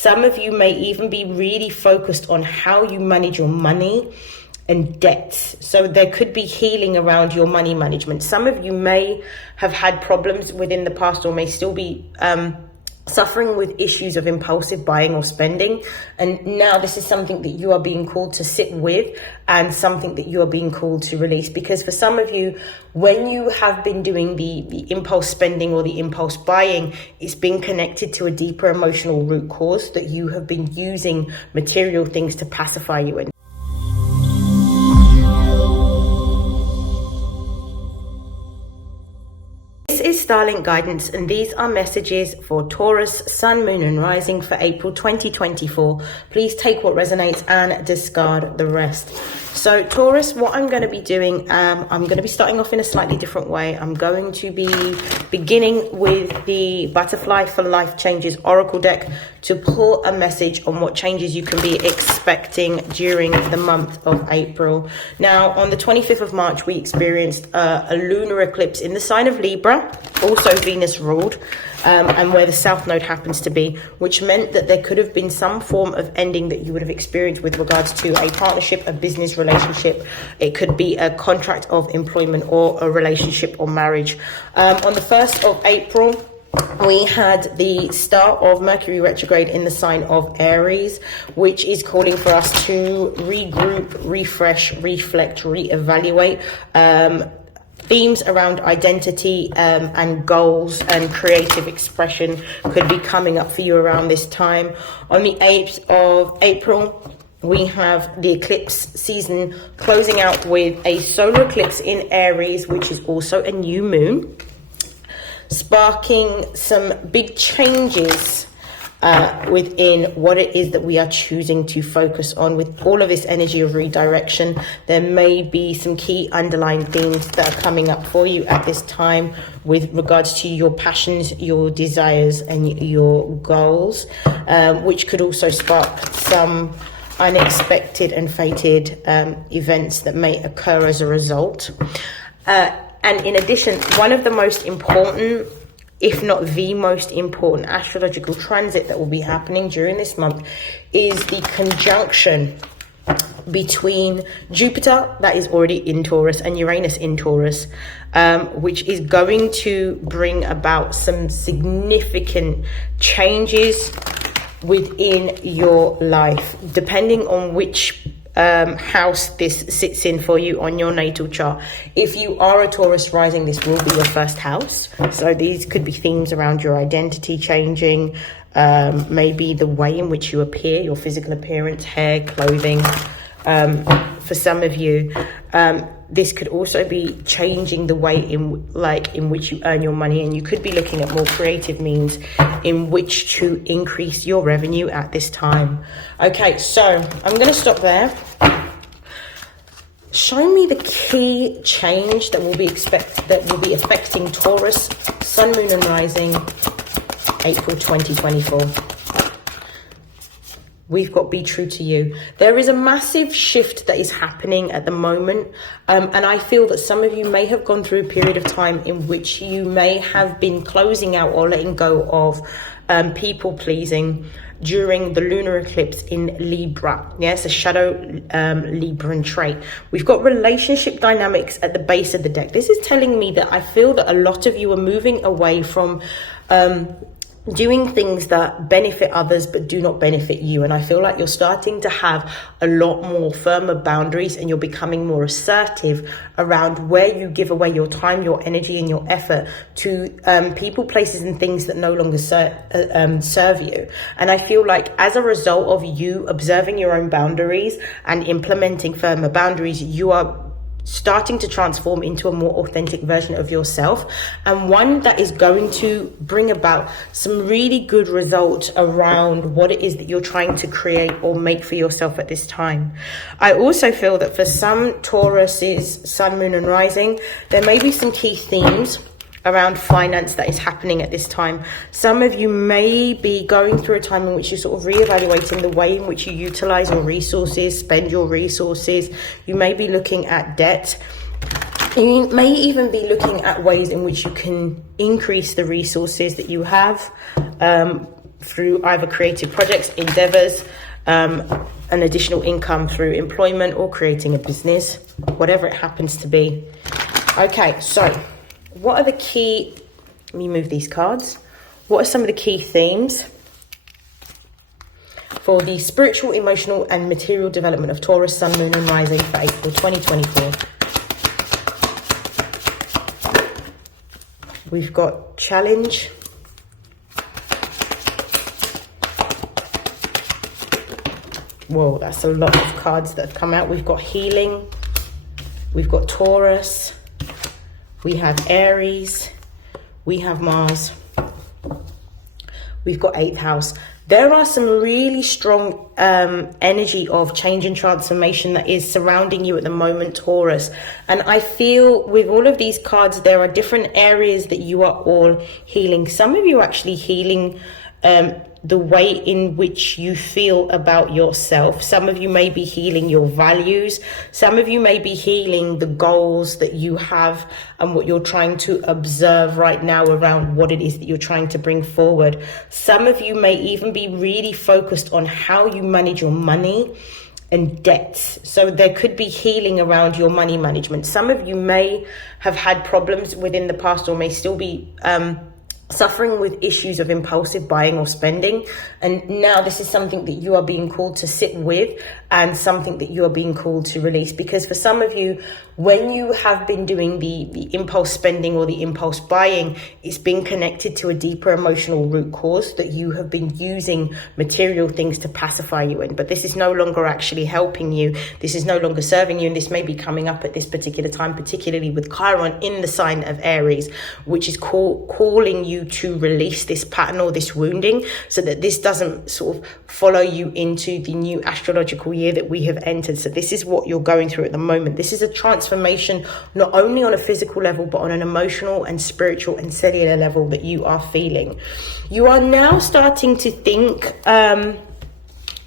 Some of you may even be really focused on how you manage your money and debts. So there could be healing around your money management. Some of you may have had problems within the past, or may still be suffering with issues of impulsive buying or spending. And now this is something that you are being called to sit with, and something that you are being called to release. Because for some of you, when you have been doing the impulse spending or the impulse buying, it's been connected to a deeper emotional root cause that you have been using material things to pacify you in. This is StarLink guidance, and these are messages for Taurus, Sun, Moon and Rising for April 2024. Please take what resonates and discard the rest. So Taurus, what I'm going to be doing, I'm going to be starting off in a slightly different way. I'm going to be beginning with the Butterfly for Life Changes Oracle deck to pull a message on what changes you can be expecting during the month of April. Now, on the 25th of March, we experienced a lunar eclipse in the sign of Libra, also Venus ruled, and where the South Node happens to be, which meant that there could have been some form of ending that you would have experienced with regards to a partnership, a business relationship. It could be a contract of employment or a relationship or marriage. On the 1st of April, we had the start of Mercury retrograde in the sign of Aries, which is calling for us to regroup, refresh, reflect, reevaluate. Themes around identity and goals and creative expression could be coming up for you around this time. On the 8th of April, we have the eclipse season closing out with a solar eclipse in Aries, which is also a new moon, sparking some big changes within what it is that we are choosing to focus on. With all of this energy of redirection, there may be some key underlying themes that are coming up for you at this time with regards to your passions, your desires and your goals, which could also spark some unexpected and fated events that may occur as a result. And in addition, one of the most important, if not the most important astrological transit that will be happening during this month is the conjunction between Jupiter, that is already in Taurus, and Uranus in Taurus, which is going to bring about some significant changes within your life, depending on which house this sits in for you on your natal chart. If you are a Taurus rising, this will be your first house. So these could be themes around your identity changing, maybe the way in which you appear, your physical appearance, hair, clothing. For some of you, this could also be changing the way in which you earn your money, and you could be looking at more creative means in which to increase your revenue at this time. Okay, so I'm going to stop there. Show me the key change that will be affecting Taurus, Sun, Moon and Rising, April 2024. We've got Be True to You. There is a massive shift that is happening at the moment. And I feel that some of you may have gone through a period of time in which you may have been closing out or letting go of people pleasing during the lunar eclipse in Libra. Yes, a shadow Libran trait. We've got relationship dynamics at the base of the deck. This is telling me that I feel that a lot of you are moving away from doing things that benefit others but do not benefit you. And I feel like you're starting to have a lot more firmer boundaries, and you're becoming more assertive around where you give away your time, your energy and your effort to people, places and things that no longer serve you. And I feel like as a result of you observing your own boundaries and implementing firmer boundaries, you are starting to transform into a more authentic version of yourself, and one that is going to bring about some really good results around what it is that you're trying to create or make for yourself at this time. I also feel that for some Tauruses, Sun, Moon and Rising, there may be some key themes around finance that is happening at this time. Some of you may be going through a time in which you're sort of reevaluating the way in which you utilize your resources, spend your resources. You may be looking at debt. You may even be looking at ways in which you can increase the resources that you have, through either creative projects, endeavors, an additional income through employment or creating a business, whatever it happens to be. Okay, so what are the key, let me move these cards. What are some of the key themes for the spiritual, emotional, and material development of Taurus, Sun, Moon, and Rising for April 2024? We've got challenge. Whoa, that's a lot of cards that have come out. We've got healing. We've got Taurus. We have Aries. We have Mars. We've got 8th house. There are some really strong energy of change and transformation that is surrounding you at the moment, Taurus. And I feel with all of these cards, there are different areas that you are all healing. Some of you are actually healing the way in which you feel about yourself. Some of you may be healing your values. Some of you may be healing the goals that you have and what you're trying to observe right now around what it is that you're trying to bring forward. Some of you may even be really focused on how you manage your money and debts. So there could be healing around your money management. Some of you may have had problems within the past or may still be suffering with issues of impulsive buying or spending. And now this is something that you are being called to sit with and something that you are being called to release. Because for some of you, when you have been doing the impulse spending or the impulse buying, it's been connected to a deeper emotional root cause that you have been using material things to pacify you in. But this is no longer actually helping you. This is no longer serving you. And this may be coming up at this particular time, particularly with Chiron in the sign of Aries, which is calling you to release this pattern or this wounding so that this doesn't sort of follow you into the new astrological year that we have entered. So this is what you're going through at the moment. This is a transformation, not only on a physical level, but on an emotional and spiritual and cellular level that you are feeling. You are now starting to think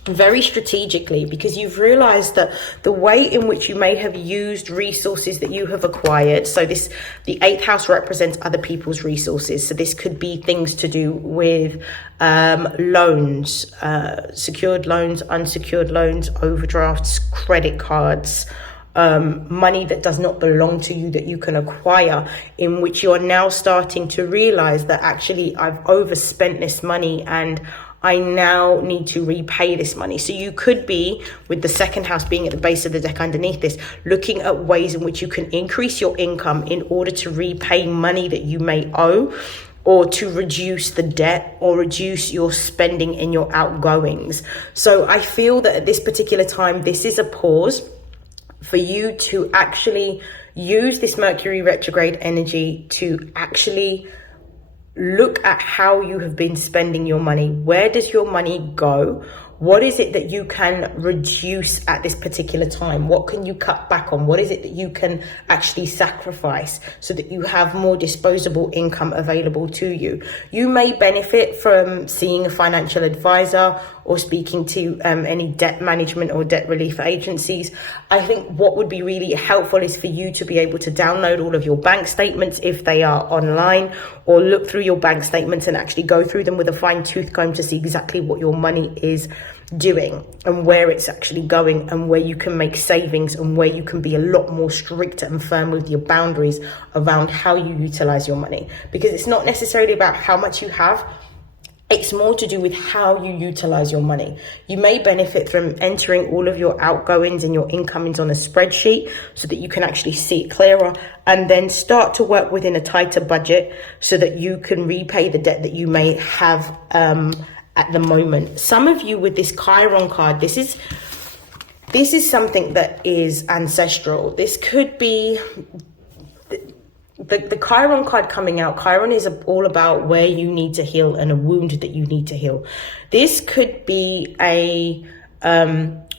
very strategically, because you've realized that the way in which you may have used resources that you have acquired, so the 8th house represents other people's resources, so this could be things to do with loans, secured loans, unsecured loans, overdrafts, credit cards, money that does not belong to you that you can acquire, in which you are now starting to realize that actually I've overspent this money and I now need to repay this money. So you could be, with the 2nd house being at the base of the deck underneath this, looking at ways in which you can increase your income in order to repay money that you may owe, or to reduce the debt or reduce your spending and your outgoings. So I feel that at this particular time, this is a pause for you to actually use this Mercury retrograde energy to actually look at how you have been spending your money. Where does your money go? What is it that you can reduce at this particular time? What can you cut back on? What is it that you can actually sacrifice so that you have more disposable income available to you? You may benefit from seeing a financial advisor or speaking to any debt management or debt relief agencies. I think what would be really helpful is for you to be able to download all of your bank statements if they are online, or look through your bank statements and actually go through them with a fine-tooth comb to see exactly what your money is doing and where it's actually going, and where you can make savings and where you can be a lot more strict and firm with your boundaries around how you utilize your money. Because it's not necessarily about how much you have, it's more to do with how you utilize your money. You may benefit from entering all of your outgoings and your incomings on a spreadsheet so that you can actually see it clearer, and then start to work within a tighter budget so that you can repay the debt that you may have at the moment. Some of you with this Chiron card, this is something that is ancestral. This could be the Chiron card coming out. Chiron is all about where you need to heal and a wound that you need to heal. This could be a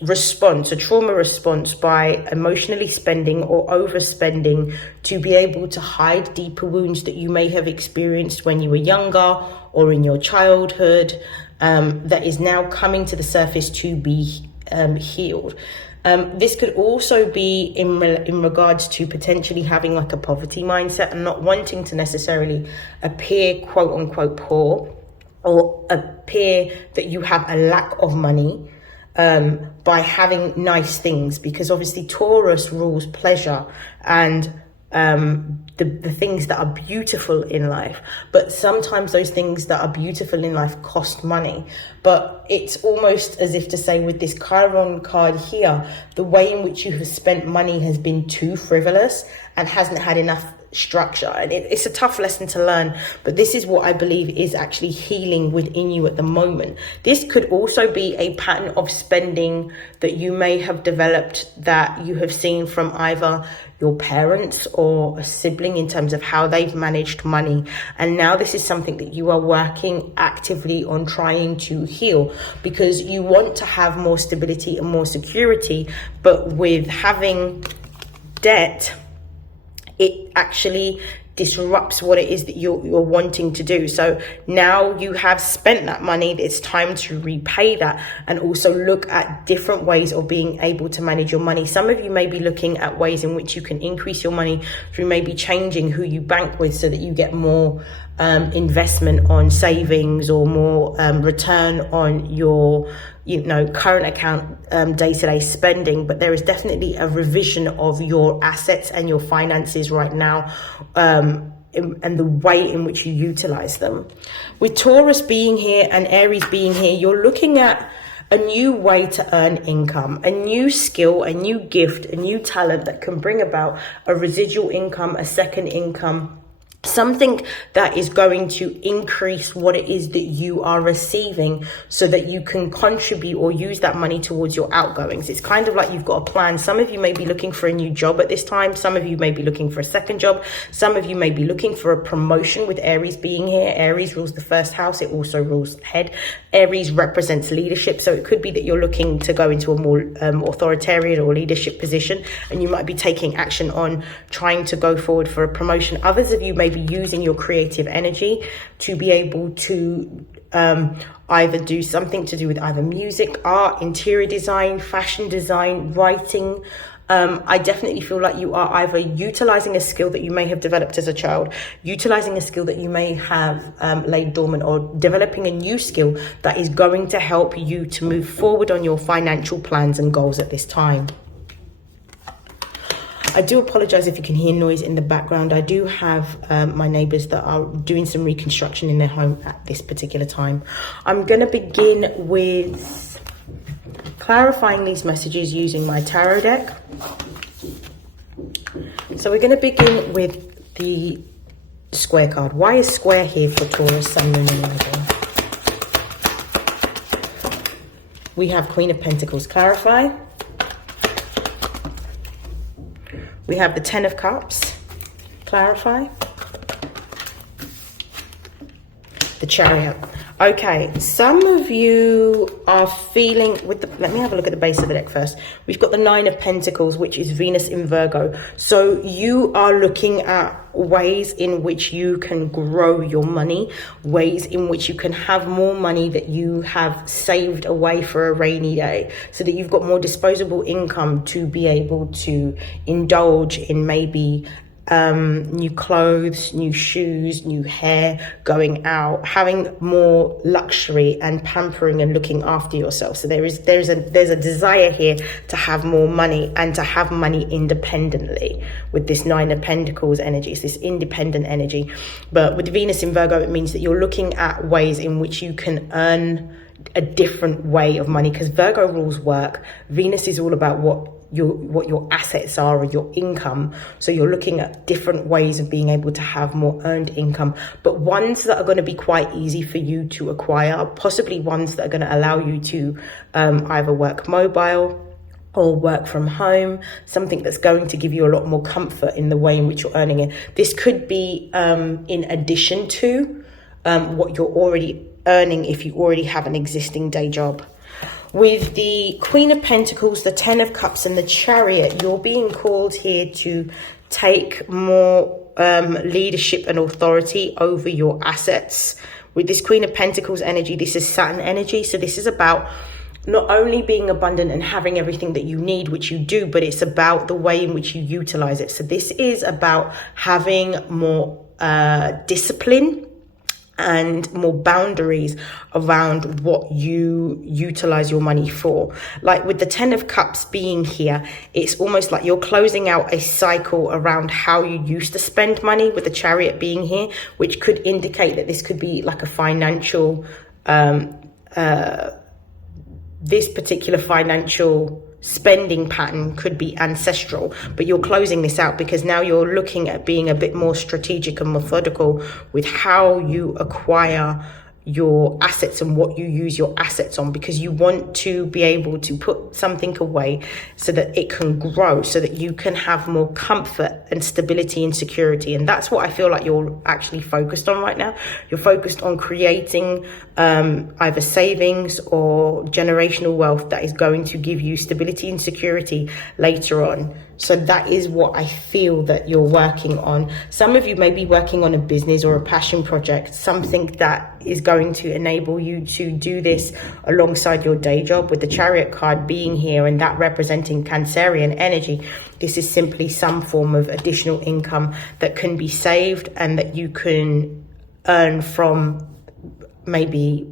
response, a trauma response by emotionally spending or overspending to be able to hide deeper wounds that you may have experienced when you were younger or in your childhood, that is now coming to the surface to be healed. This could also be in regards to potentially having like a poverty mindset and not wanting to necessarily appear quote unquote poor, or appear that you have a lack of money by having nice things, because obviously Taurus rules pleasure and the things that are beautiful in life. But sometimes those things that are beautiful in life cost money. But it's almost as if to say, with this Chiron card here, the way in which you have spent money has been too frivolous and hasn't had enough structure. And it's a tough lesson to learn, but this is what I believe is actually healing within you at the moment. This could also be a pattern of spending that you may have developed, that you have seen from either your parents or a sibling in terms of how they've managed money. And now this is something that you are working actively on trying to heal, because you want to have more stability and more security, but with having debt, it actually disrupts what it is that you're wanting to do. So now you have spent that money, it's time to repay that, and also look at different ways of being able to manage your money. Some of you may be looking at ways in which you can increase your money through maybe changing who you bank with, so that you get more investment on savings, or more return on your current account day-to-day spending. But there is definitely a revision of your assets and your finances right now, and the way in which you utilize them. With Taurus being here and Aries being here, you're looking at a new way to earn income, a new skill, a new gift, a new talent that can bring about a residual income, a second income, something that is going to increase what it is that you are receiving, so that you can contribute or use that money towards your outgoings. It's kind of like you've got a plan. Some of you may be looking for a new job at this time. Some of you may be looking for a second job. Some of you may be looking for a promotion, with Aries being here. Aries rules the first house. It also rules head. Aries represents leadership. So it could be that you're looking to go into a more authoritarian or leadership position, and you might be taking action on trying to go forward for a promotion. Others of you may be using your creative energy to be able to either do something to do with either music, art, interior design, fashion design, writing. I definitely feel like you are either utilizing a skill that you may have developed as a child, utilizing a skill that you may have laid dormant, or developing a new skill that is going to help you to move forward on your financial plans and goals at this time. I do apologize if you can hear noise in the background. I do have my neighbors that are doing some reconstruction in their home at this particular time. I'm going to begin with clarifying these messages using my tarot deck. So we're going to begin with the square card. Why is square here for Taurus, Sun, Moon, and Rising? We have Queen of Pentacles, clarify. We have the Ten of Cups, clarify. The Chariot. Okay, some of you are feeling with the, let me have a look at the base of the deck first. We've got the Nine of Pentacles, which is Venus in Virgo. So you are looking at ways in which you can grow your money, ways in which you can have more money that you have saved away for a rainy day, so that you've got more disposable income to be able to indulge in maybe new clothes, new shoes, new hair, going out, having more luxury and pampering and looking after yourself. So there's a desire here to have more money and to have money independently with this Nine of Pentacles energy. It's this independent energy. But with Venus in Virgo, it means that you're looking at ways in which you can earn a different way of money, because Virgo rules work. Venus is all about what your assets are or your income. So you're looking at different ways of being able to have more earned income, but ones that are going to be quite easy for you to acquire, possibly ones that are going to allow you to either work mobile or work from home, something that's going to give you a lot more comfort in the way in which you're earning it. This could be in addition to what you're already earning if you already have an existing day job. With the Queen of Pentacles, the Ten of Cups, and the Chariot, you're being called here to take more leadership and authority over your assets. With this Queen of Pentacles energy, this is Saturn energy. So this is about not only being abundant and having everything that you need, which you do, but it's about the way in which you utilize it. So this is about having more discipline and more boundaries around what you utilize your money for. Like with the 10 of Cups being here, it's almost like you're closing out a cycle around how you used to spend money, with the Chariot being here, which could indicate that this could be like a financial, this particular financial spending pattern could be ancestral, but you're closing this out because now you're looking at being a bit more strategic and methodical with how you acquire your assets and what you use your assets on, because you want to be able to put something away so that it can grow, so that you can have more comfort and stability and security. And that's what I feel like you're actually focused on right now. You're focused on creating either savings or generational wealth that is going to give you stability and security later on. So that is what I feel that you're working on. Some of you may be working on a business or a passion project, something that is going to enable you to do this alongside your day job, with the Chariot card being here and that representing Cancerian energy. This is simply some form of additional income that can be saved and that you can earn from maybe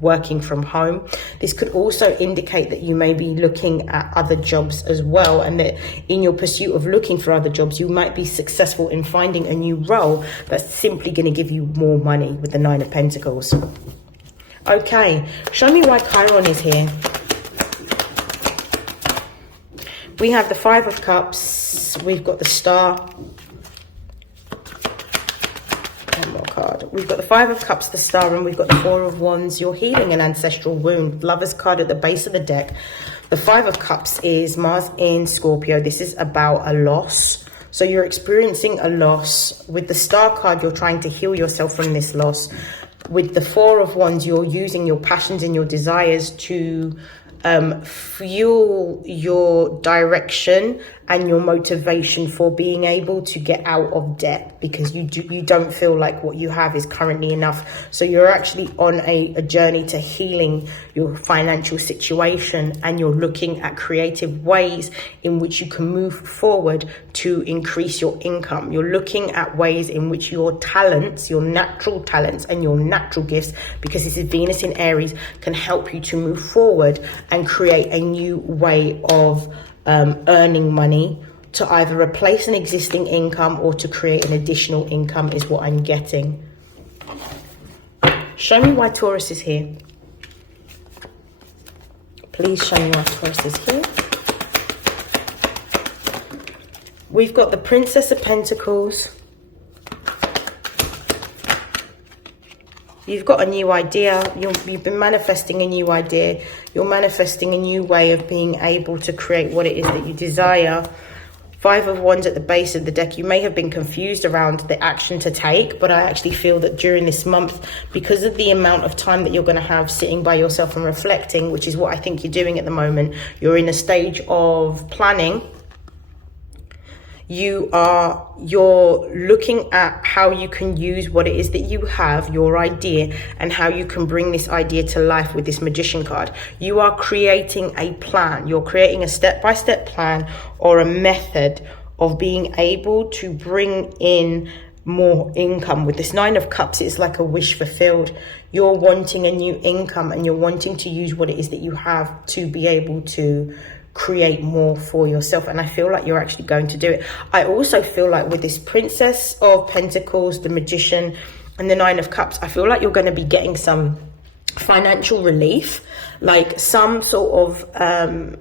working from home. This could also indicate that you may be looking at other jobs as well, and that in your pursuit of looking for other jobs, you might be successful in finding a new role that's simply going to give you more money, with the 9 of Pentacles. Okay, show me why Chiron is here. We have the 5 of Cups, we've got the Star. One more card. We've got the 5 of Cups, the Star, and we've got the 4 of Wands. You're healing an ancestral wound. Lover's card at the base of the deck. The 5 of Cups is Mars in Scorpio. This is about a loss. So you're experiencing a loss. With the Star card, you're trying to heal yourself from this loss. With the 4 of Wands, you're using your passions and your desires to fuel your direction and your motivation for being able to get out of debt, because you don't feel like what you have is currently enough. So you're actually on a journey to healing your financial situation, and you're looking at creative ways in which you can move forward to increase your income. You're looking at ways in which your talents, your natural talents and your natural gifts, because this is Venus in Aries, can help you to move forward and create a new way of earning money to either replace an existing income or to create an additional income, is what I'm getting. Show me why Taurus is here. Please show me why Taurus is here. We've got the Princess of Pentacles. You've got a new idea. You've been manifesting a new idea. You're manifesting a new way of being able to create what it is that you desire. 5 of Wands at the base of the deck. You may have been confused around the action to take, but I actually feel that during this month, because of the amount of time that you're going to have sitting by yourself and reflecting, which is what I think you're doing at the moment, you're in a stage of planning. You're looking at how you can use what it is that you have, your idea, and how you can bring this idea to life with this Magician card. You are creating a plan. You're creating a step-by-step plan or a method of being able to bring in more income. With this 9 of Cups, it's like a wish fulfilled. You're wanting a new income, and you're wanting to use what it is that you have to be able to create more for yourself, and I feel like you're actually going to do it. I also feel like with this Princess of Pentacles, the Magician, and the 9 of Cups, I feel like you're going to be getting some financial relief, like some sort of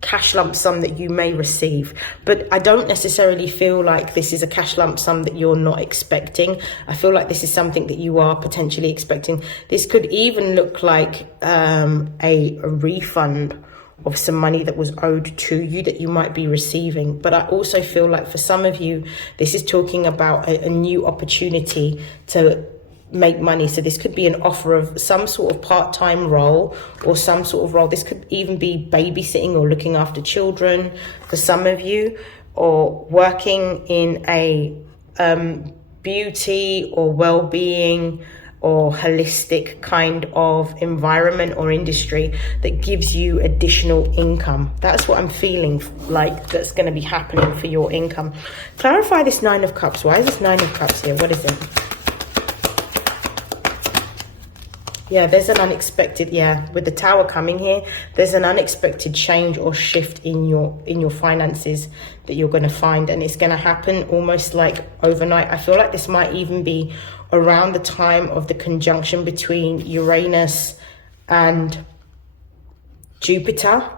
cash lump sum that you may receive. But I don't necessarily feel like this is a cash lump sum that you're not expecting. I feel like this is something that you are potentially expecting. This could even look like a refund of some money that was owed to you that you might be receiving. But I also feel like for some of you, this is talking about a new opportunity to make money. So this could be an offer of some sort of part-time role or some sort of role. This could even be babysitting or looking after children for some of you, or working in a beauty or well-being or holistic kind of environment or industry that gives you additional income. That's what I'm feeling like that's going to be happening for your income. Clarify this 9 of Cups. Why is this 9 of Cups here? What is it? Yeah, there's an unexpected, with the Tower coming here, there's an unexpected change or shift in your finances that you're going to find, and it's going to happen almost like overnight. I feel like this might even be around the time of the conjunction between Uranus and Jupiter,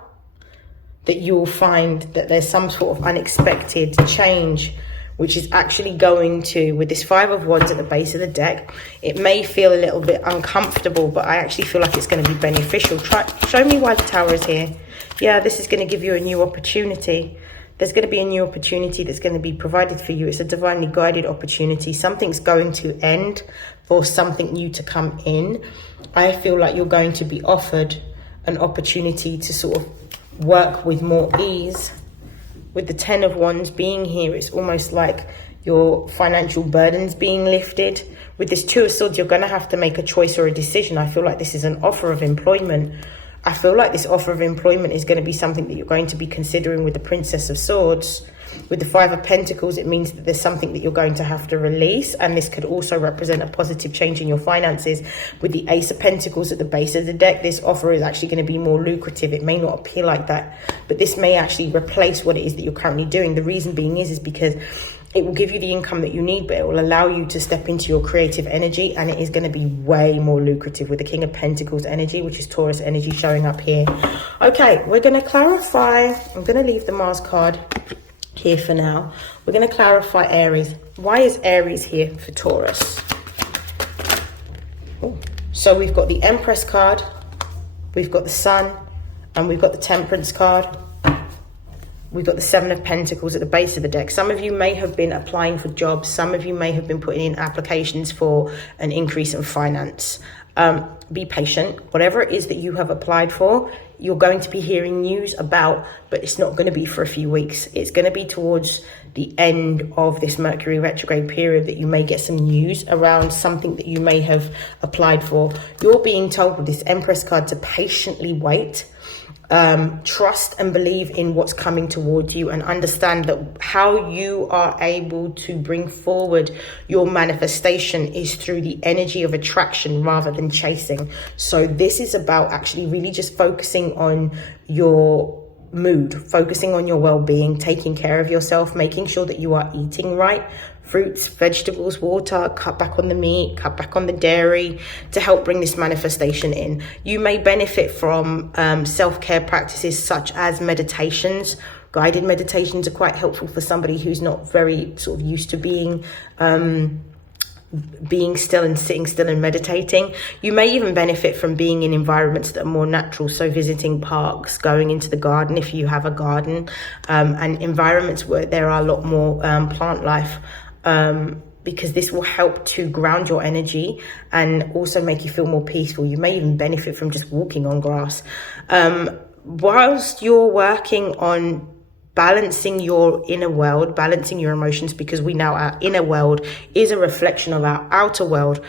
that you'll find that there's some sort of unexpected change, which is actually going to, with this Five of Wands at the base of the deck, it may feel a little bit uncomfortable, but I actually feel like it's going to be beneficial. Show me why the Tower is here. Yeah, this is going to give you a new opportunity. There's going to be a new opportunity that's going to be provided for you. It's a divinely guided opportunity. Something's going to end for something new to come in. I feel like you're going to be offered an opportunity to sort of work with more ease. With the Ten of Wands being here, it's almost like your financial burdens being lifted. With this Two of Swords, you're going to have to make a choice or a decision. I feel like this is an offer of employment. I feel like this offer of employment is going to be something that you're going to be considering with the Princess of Swords. With the Five of Pentacles, it means that there's something that you're going to have to release, and this could also represent a positive change in your finances. With the Ace of Pentacles at the base of the deck, this offer is actually going to be more lucrative. It may not appear like that, but this may actually replace what it is that you're currently doing. The reason being is because it will give you the income that you need, but it will allow you to step into your creative energy, and it is going to be way more lucrative with the King of Pentacles energy, which is Taurus energy, showing up here. Okay, we're going to clarify. I'm going to leave the Mars card here for now. We're going to clarify Aries. Why is Aries here for Taurus? Ooh. So we've got the Empress card, we've got the Sun, and we've got the Temperance card. We've got the Seven of Pentacles at the base of the deck. Some of you may have been applying for jobs. Some of you may have been putting in applications for an increase in finance. Be patient. Whatever it is that you have applied for, you're going to be hearing news about, but it's not going to be for a few weeks. It's going to be towards the end of this Mercury retrograde period that you may get some news around something that you may have applied for. You're being told with this Empress card to patiently wait. Trust and believe in what's coming towards you, and understand that how you are able to bring forward your manifestation is through the energy of attraction rather than chasing. So this is about actually really just focusing on your mood, focusing on your well-being, taking care of yourself, making sure that you are eating right. Fruits, vegetables, water, cut back on the meat, cut back on the dairy to help bring this manifestation in. You may benefit from self-care practices such as meditations. Guided meditations are quite helpful for somebody who's not very sort of used to being still and sitting still and meditating. You may even benefit from being in environments that are more natural, so visiting parks, going into the garden if you have a garden, and environments where there are a lot more plant life, because this will help to ground your energy and also make you feel more peaceful. You may even benefit from just walking on grass. Whilst you're working on balancing your inner world, balancing your emotions, because we know our inner world is a reflection of our outer world,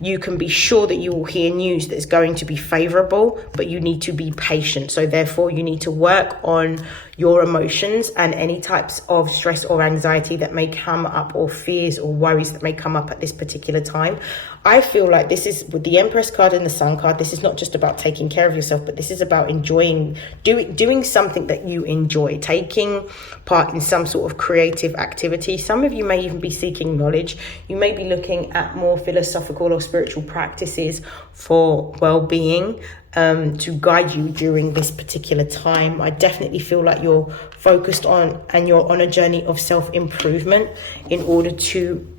you can be sure that you will hear news that is going to be favorable, but you need to be patient. So therefore you need to work on your emotions and any types of stress or anxiety that may come up, or fears or worries that may come up at this particular time. I feel like this is, with the Empress card and the Sun card, this is not just about taking care of yourself, but this is about enjoying, doing something that you enjoy, taking part in some sort of creative activity. Some of you may even be seeking knowledge. You may be looking at more philosophical or spiritual practices for well-being, to guide you during this particular time. I definitely feel like you're focused on, and you're on a journey of self-improvement in order to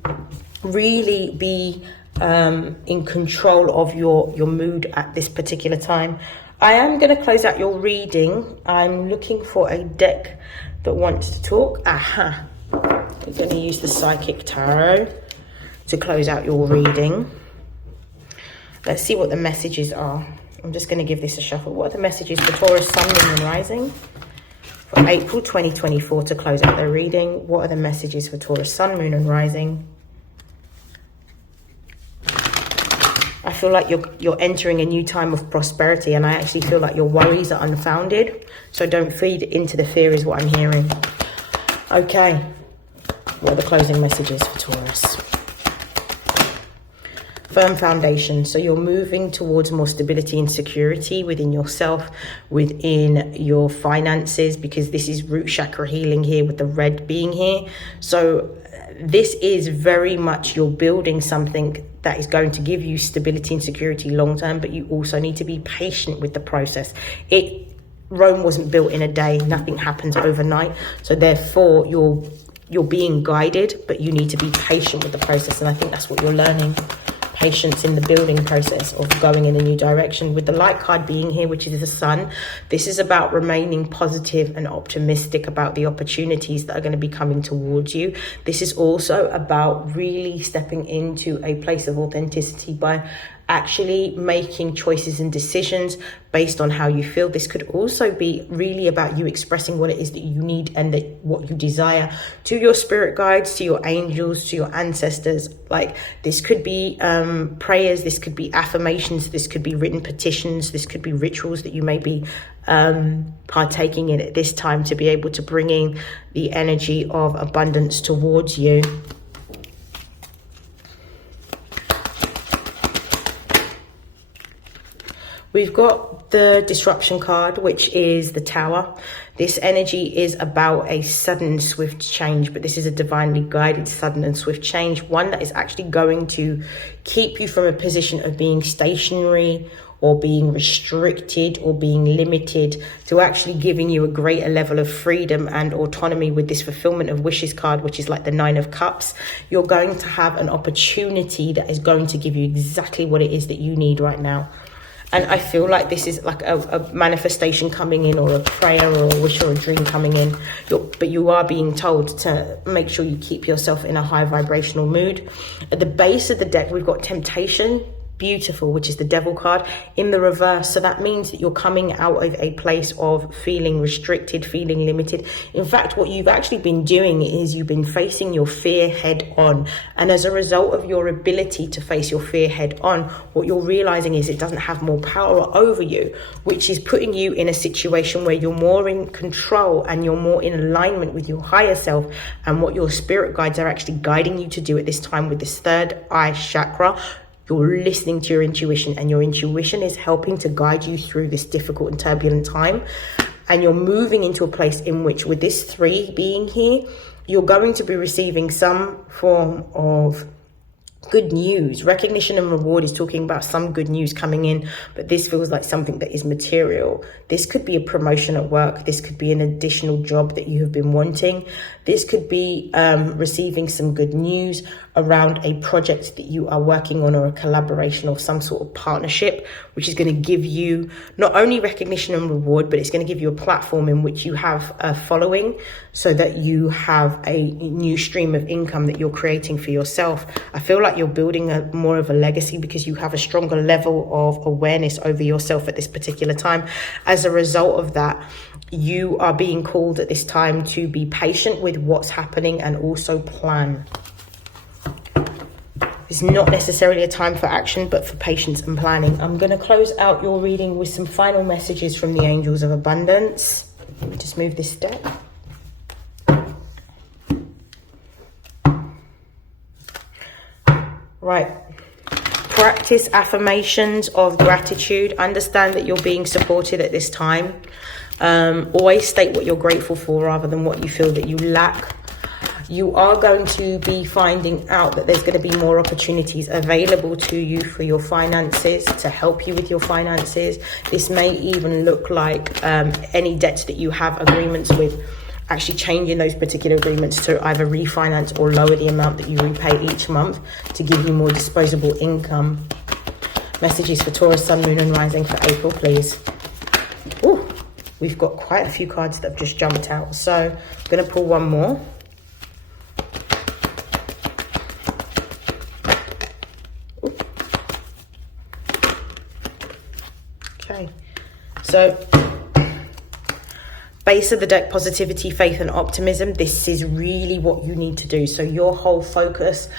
really be in control of your mood at this particular time. I am going to close out your reading. I'm looking for a deck that wants to talk. Aha! We're going to use the Psychic Tarot to close out your reading. Let's see what the messages are. I'm just going to give this a shuffle. What are the messages for Taurus, Sun, Moon and Rising for April 2024 to close out their reading? What are the messages for Taurus, Sun, Moon and Rising? I feel like you're entering a new time of prosperity, and I actually feel like your worries are unfounded. So don't feed into the fear is what I'm hearing. Okay. What are the closing messages for Taurus? firm foundation. So you're moving towards more stability and security within yourself, within your finances, because this is root chakra healing here with the red being here. So this is very much, you're building something that is going to give you stability and security long term, but you also need to be patient with the process. Rome wasn't built in a day. Nothing happens overnight. So therefore you're being guided, but you need to be patient with the process. And I think that's what you're learning. Patience in the building process of going in a new direction. With the light card being here, which is the sun, this is about remaining positive and optimistic about the opportunities that are going to be coming towards you. This is also about really stepping into a place of authenticity by actually making choices and decisions based on how you feel. This could also be really about you expressing what it is that you need and that what you desire to your spirit guides, to your angels, to your ancestors. Like, this could be prayers, this could be affirmations, this could be written petitions, this could be rituals that you may be partaking in at this time to be able to bring in the energy of abundance towards you. We've got the disruption card, which is the Tower. This energy is about a sudden, swift change, but this is a divinely guided, sudden and swift change, one that is actually going to keep you from a position of being stationary or being restricted or being limited, to actually giving you a greater level of freedom and autonomy with this fulfillment of wishes card, which is like the 9 of Cups. You're going to have an opportunity that is going to give you exactly what it is that you need right now. And I feel like this is like a manifestation coming in, or a prayer or a wish or a dream coming in. But you are being told to make sure you keep yourself in a high vibrational mood. At the base of the deck, we've got temptation. Beautiful, which is the Devil card in the reverse. So that means that you're coming out of a place of feeling restricted, feeling limited. In fact, what you've actually been doing is you've been facing your fear head on. And as a result of your ability to face your fear head on, what you're realizing is it doesn't have more power over you, which is putting you in a situation where you're more in control and you're more in alignment with your higher self and what your spirit guides are actually guiding you to do at this time with this third eye chakra. You're listening to your intuition, and your intuition is helping to guide you through this difficult and turbulent time. And you're moving into a place in which, with this 3 being here, you're going to be receiving some form of good news. Recognition and reward is talking about some good news coming in, but this feels like something that is material. This could be a promotion at work. This could be an additional job that you have been wanting. This could be receiving some good news around a project that you are working on, or a collaboration or some sort of partnership, which is going to give you not only recognition and reward, but it's going to give you a platform in which you have a following, so that you have a new stream of income that you're creating for yourself. I feel like you're building more of a legacy because you have a stronger level of awareness over yourself at this particular time. As a result of that, you are being called at this time to be patient with what's happening and also plan. It's not necessarily a time for action, but for patience and planning. I'm going to close out your reading with some final messages from the Angels of Abundance. Let me just move this deck. Right. Practice affirmations of gratitude. Understand that you're being supported at this time. Always state what you're grateful for rather than what you feel that you lack. You are going to be finding out that there's going to be more opportunities available to you for your finances, to help you with your finances. This may even look like any debts that you have agreements with, actually changing those particular agreements to either refinance or lower the amount that you repay each month to give you more disposable income. Messages for Taurus, Sun, Moon and Rising for April, please. Ooh, we've got quite a few cards that have just jumped out. So I'm going to pull one more. Okay, so base of the deck, positivity, faith and optimism. This is really what you need to do. So your whole focus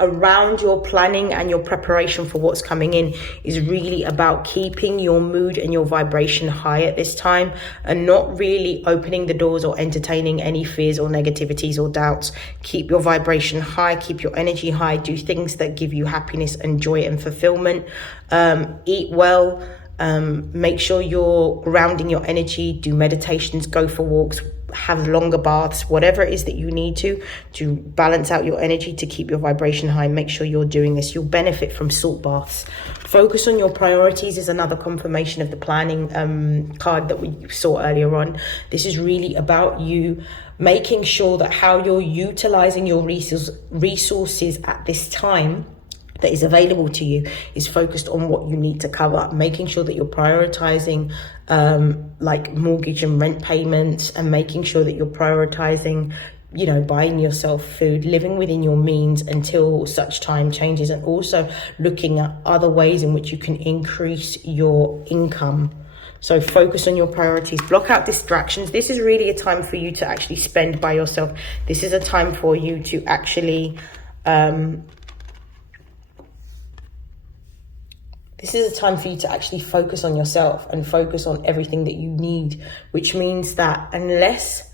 around your planning and your preparation for what's coming in is really about keeping your mood and your vibration high at this time, and not really opening the doors or entertaining any fears or negativities or doubts. Keep your vibration high, keep your energy high, do things that give you happiness and joy and fulfillment. Eat well, make sure you're grounding your energy, do meditations, go for walks, have longer baths, whatever it is that you need to balance out your energy, to keep your vibration high. Make sure you're doing this. You'll benefit from salt baths. Focus on your priorities is another confirmation of the planning card that we saw earlier on. This is really about you making sure that how you're utilizing your resources at this time that is available to you is focused on what you need to cover, making sure that you're prioritizing like mortgage and rent payments, and making sure that you're prioritizing, you know, buying yourself food, living within your means until such time changes, and also looking at other ways in which you can increase your income. So focus on your priorities, block out distractions. This is really a time for you to actually spend by yourself. This is a time for you to actually this is a time for you to actually focus on yourself and focus on everything that you need, which means that unless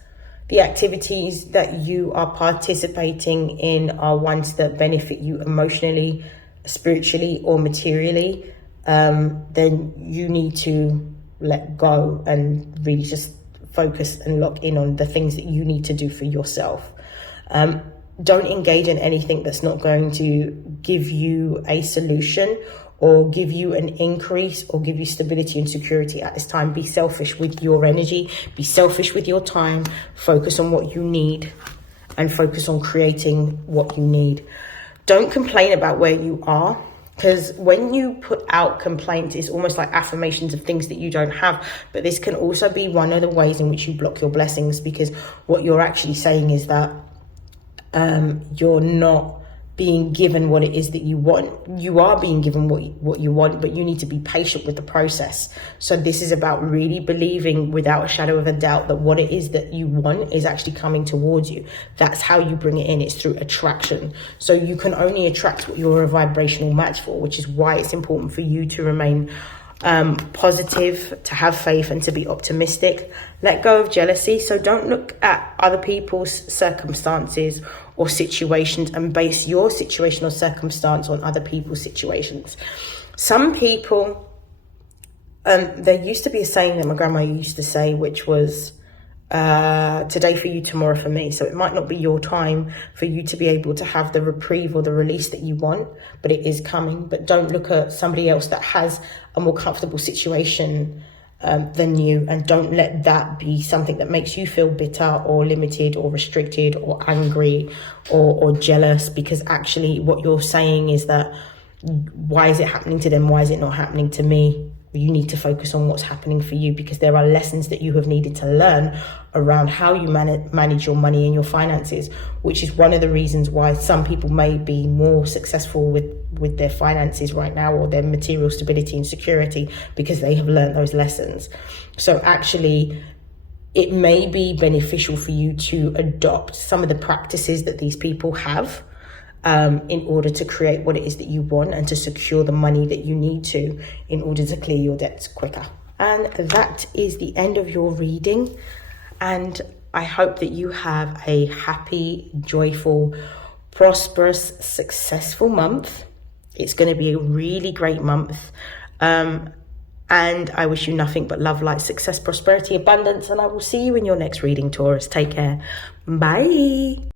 the activities that you are participating in are ones that benefit you emotionally, spiritually, or materially, then you need to let go and really just focus and lock in on the things that you need to do for yourself. Don't engage in anything that's not going to give you a solution or give you an increase or give you stability and security at this time. Be selfish with your energy, be selfish with your time, focus on what you need and focus on creating what you need. Don't complain about where you are, because when you put out complaints, it's almost like affirmations of things that you don't have. But this can also be one of the ways in which you block your blessings, because what you're actually saying is that you're not being given what it is that you want. You are being given what you want, but you need to be patient with the process. So this is about really believing without a shadow of a doubt that what it is that you want is actually coming towards you. That's how you bring it in. It's through attraction. So you can only attract what you're a vibrational match for, which is why it's important for you to remain positive, to have faith, and to be optimistic. Let go of jealousy. So don't look at other people's circumstances or situations and base your situation or circumstance on other people's situations. Some people, there used to be a saying that my grandma used to say, which was, today for you, tomorrow for me. So it might not be your time for you to be able to have the reprieve or the release that you want, but it is coming. But don't look at somebody else that has a more comfortable situation than you, and don't let that be something that makes you feel bitter or limited or restricted or angry or jealous, because actually what you're saying is that, why is it happening to them? Why is it not happening to me? You need to focus on what's happening for you, because there are lessons that you have needed to learn around how you manage your money and your finances, which is one of the reasons why some people may be more successful with their finances right now, or their material stability and security, because they have learned those lessons. So actually, it may be beneficial for you to adopt some of the practices that these people have, in order to create what it is that you want and to secure the money that you need to in order to clear your debts quicker. And that is the end of your reading. And I hope that you have a happy, joyful, prosperous, successful month. It's going to be a really great month. And I wish you nothing but love, light, success, prosperity, abundance. And I will see you in your next reading, Taurus. Take care. Bye.